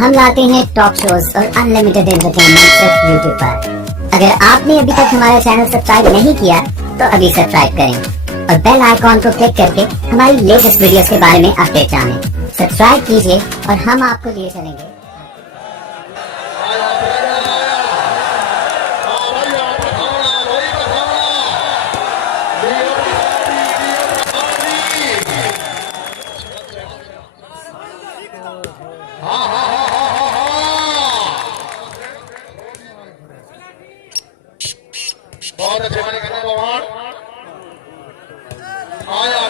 हम लाते हैं top shows और अनलिमिटेड एंटरटेनमेंट सिर्फ यूट्यूब पर। अगर आपने अभी तक हमारा चैनल सब्सक्राइब नहीं किया तो अभी सब्सक्राइब करें और बेल आइकॉन को क्लिक करके हमारी लेटेस्ट वीडियोस के बारे में अपडेट जानें। सब्सक्राइब कीजिए और हम आपको लिए चलेंगे। बहुत अच्छे बने करना भगवान आया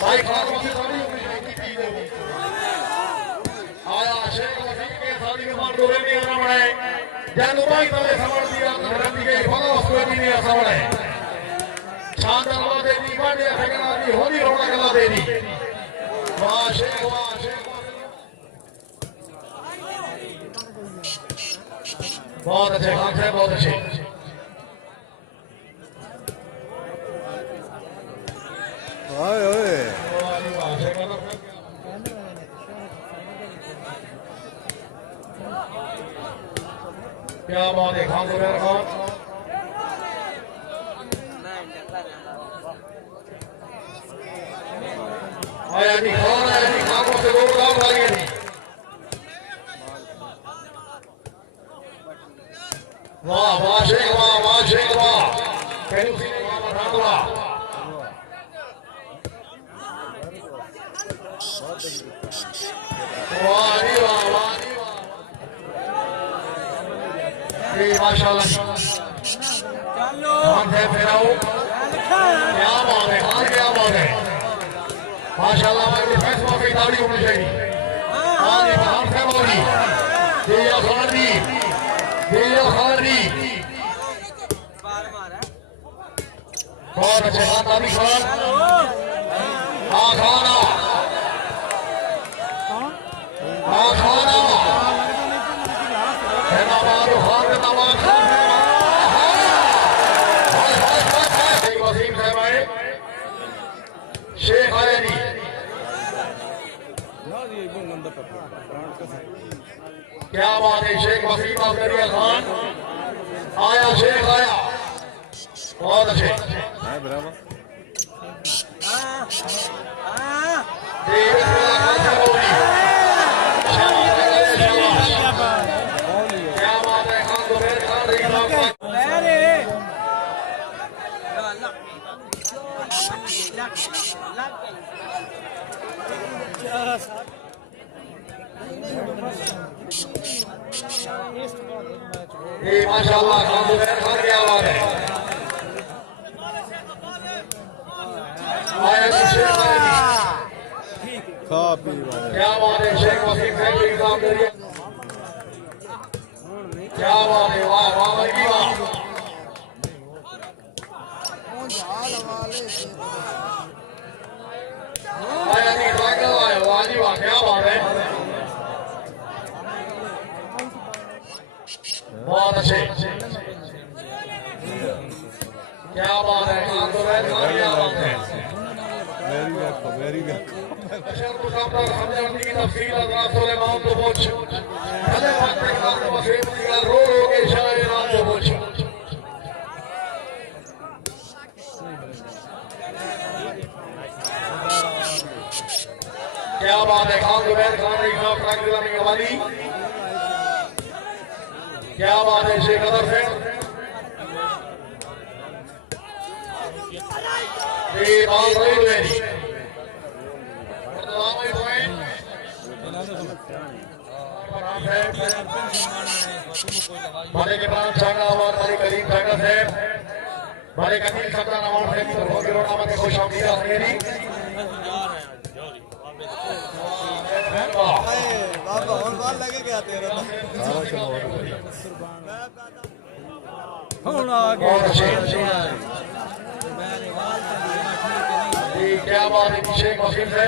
भाई खान की सारी आया शेख वसीम के सारी में मान डोले में आना पड़े जनुबाई तले समझ दिया धरती के फला उसको भी नहीं समझ है शानदार वाला देनी बांधे ठगना दी होली रोना कला देनी वाह शेख बहुत अच्छे खान साहब बहुत अच्छे ओए ओए क्या बात है खान साहब खान आया नहीं खान को से दो राउंड लगे नहीं वाह वाह शेख वाह कैलू सी वाह मठान वाह वाह ये माशाल्लाह चलो खान से फेराओ क्या बात है खान क्या बात है माशाल्लाह हमारी डिफेंस में भी दाढ़ी होनी चाहिए खान ये खान से बोली ये खानी बहुत अच्छे खान ताबी खान खाना वसीम साहब आए शेख आया नहीं क्या बात है शेख वसीम अफजलिया खान आया शेख आया बहुत अच्छे क्या बात है खान जुबैर खान माशाल्लाह खान जुबैर खान क्या बात है क्या बात है शेख वसीम साहब की काम करिए क्या बात है वाह वाह की वाह आया नहीं साइकिल आया वाह जी वाह क्या बात है बहुत अच्छे क्या बात है खान तो क्या बात है अशर मुसाफर हमदर्दी की तफसील हज़रात सुलेमान को पूछ भले वक्त खान को वसीम निकाल रो के शायर रात को पूछ क्या बात है खान जुबैर खान रही साहब ट्रैक दिलाने की वाली क्या बात है शेख अदर से ये बात रही मेरी भले के प्राण छाड़ा और भले करीम छाड़ा से भले कनील छाड़ा नवाज से की तरफ गिरो नाम के खुश आमदीद आखिरी बाबा और बाल लगे क्या तेरा बहुत अच्छे क्या बात है शेख वसीम से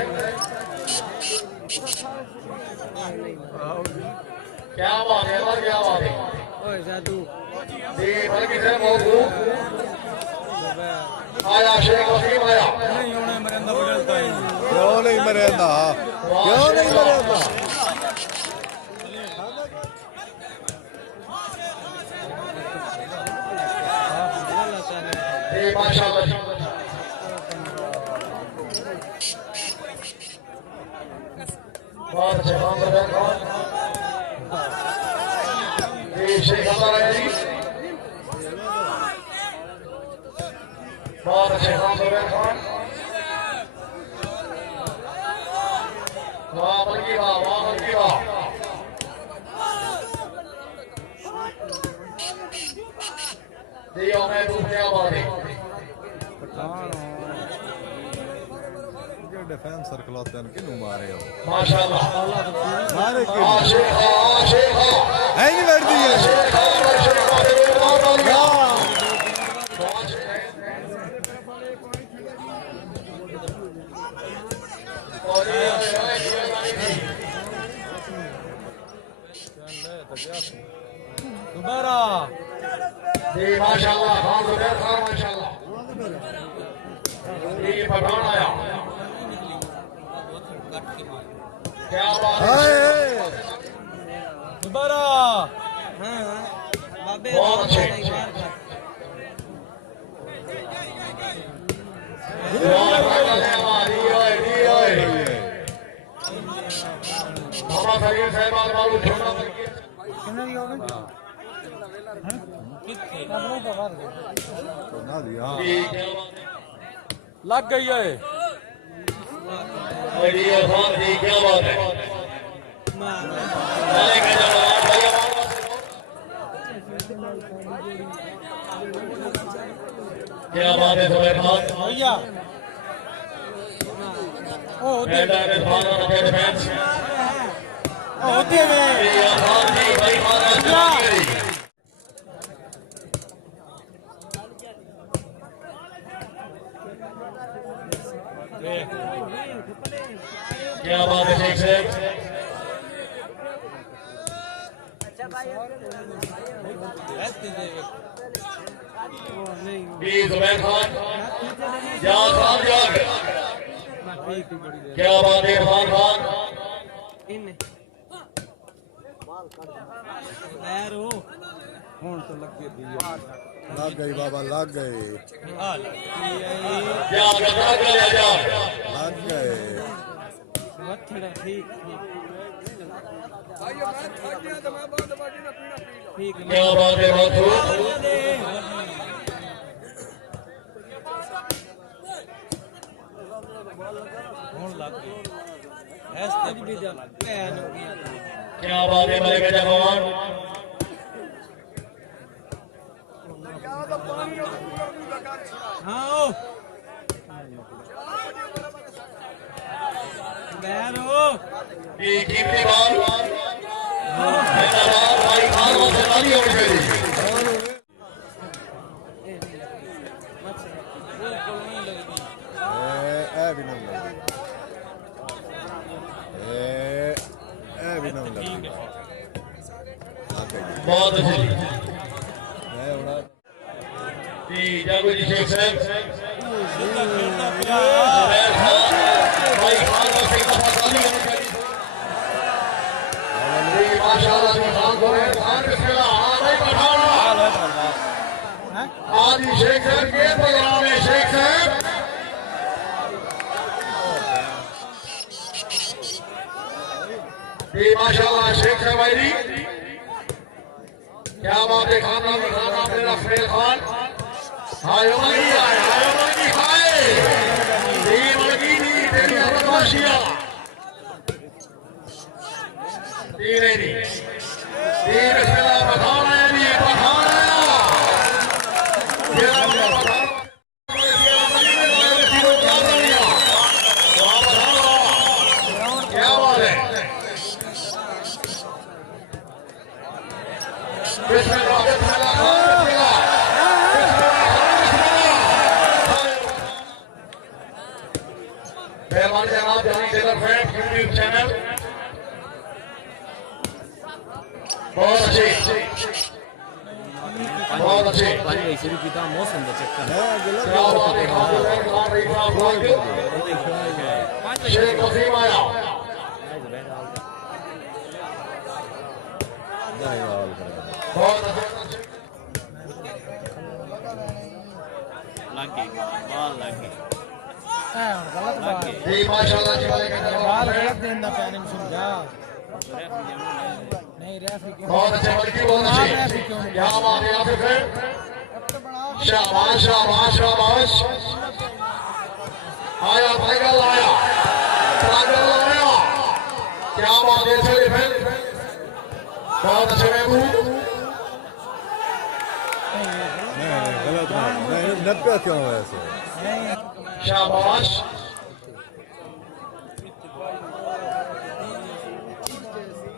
क्या बात है क्या बात है जी बल्कि से बहुत आया शेख वसीम आया क्यों नहीं मरेंदा क्यों नहीं मरेंदा माशाल्लाह बहुत अच्छे काम कर रहे हैं शेख हमारा है जी बहुत अच्छे काम कर रहे हैं वाह बल्कि वाह वाह बल्कि वाह दियो मैं तू क्या बात है डिफेंस सर्कलाते हैं किन्हों मारे हो माशाल्लाह मारे क्यों आशिक है नहीं बैठ दी है दोबारा जी माशाल्लाह खान जुबैर खान माशाल्लाह ये पठान आया क्या बात है दोबारा बहुत अच्छे मामा सलीम साहब बाबू छोटा ना दिया लग गई है क्या बात है क्या बात है जुबैर खान भैया होते हुए क्या बात है शेख साहब जुबैर खान जान खान जाग क्या बात है इरफान खान लग गई बाबा लग गए क्या लग गया जाग लग गए क्या बात है बाथू क्या बात है मलिक जवान ये कीमती बॉल भाई खान और सलामी होनी चाहिए भी नहीं लगा बहुत अच्छी जागो जी शेख साहब भाई खान और सही दफा सलामी होनी चाहिए माशाल्लाह खान को खान बिस्मिल्लाह हाँ भाई पठाना आज शेख साहब के प्रोग्राम है शेख साहब माशाल्लाह शेख साहब भाई जी क्या बात है खाना मेरा फरेल खान हाय भाई हाय भाई हाय लड़की दी तेरी बदमाशिया धीरे धीरे बिस्मिल्लाह पठान आया जी पठान आया क्या बात है बिस्मिल्लाह बिस्मिल्लाह मेहरबानी जनाब जानी टेलर फ्रेंड यूट्यूब चैनल बहुत अच्छे शुरू किया मौसम का चक्कर मैं गलत क्या बात है काफी देर काट रही था फ्लैग शेख वसीम आया नहीं हाल कर बहुत अच्छा लग गई बाल लग गई जी माशाल्लाह जी वाले का बाल जवाब गलत देना पैने में समझा नहीं रेफरी क्यों बहुत अच्छे बल्कि बहुत अच्छे क्या बात है यहाँ पे फिर शाबाश शाबाश शाबाश आया टाइगर लाया क्या बात है चलिए फिर बहुत अच्छे महबूब नहीं गलत नहीं 90 क्यों है ऐसे शाबाश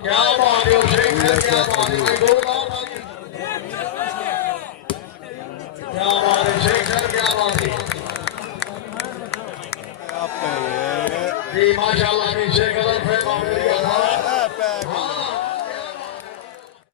क्या बात है शेख क्या बात है क्या बात है शेख क्या बात है आप पे जी माशाल्लाह शेख अदर